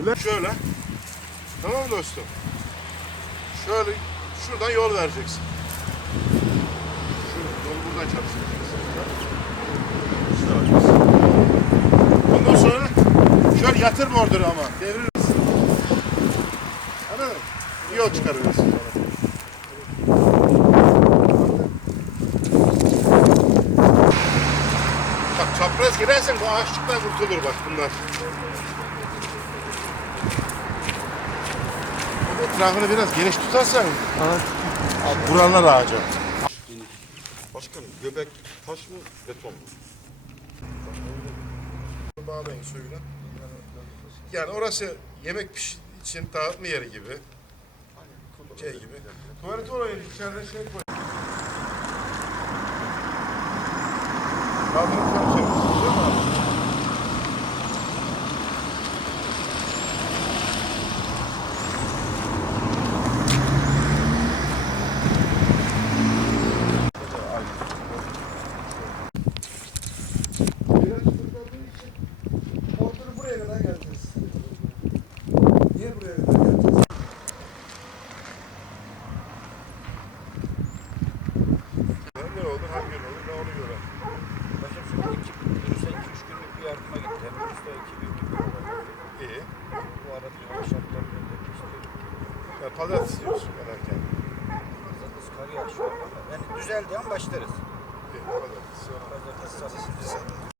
Şöyle. Tamam dostum? Şöyle şuradan yol vereceksin. Şuradan yolu buradan çalıştıracaksın. İşte Ondan sonra şöyle yatır borduru ama devirirsin. Anladın Yol çıkarırsın. Bak çapraz girersen bu ağaçlıktan kurtulur bak bunlar. Etrafını biraz geniş tutarsan buranlar ağacı. Başkanım göbek taş mı beton mu? Bağlayın suyunu. Yani orası yemek piş için dağıtma yeri gibi. Şey gibi. Tuvaleti oraya içeride şey koy. Kaldırıp konuşuyoruz. Değil mi abi? Olur, hangi gün olur, ne onu göre. Başım şimdi iki, virüse iki üç günlük bir yardıma gitti. Hem virüste iki gün gibi oldu. İyi. Bu arada bir hava şartlarını da işte Ya pazartesi yiyorsun kadarken. kız kar yağışı var ama yani düzeldiği an başlarız. İyi, pazartesi. Pazartesi salı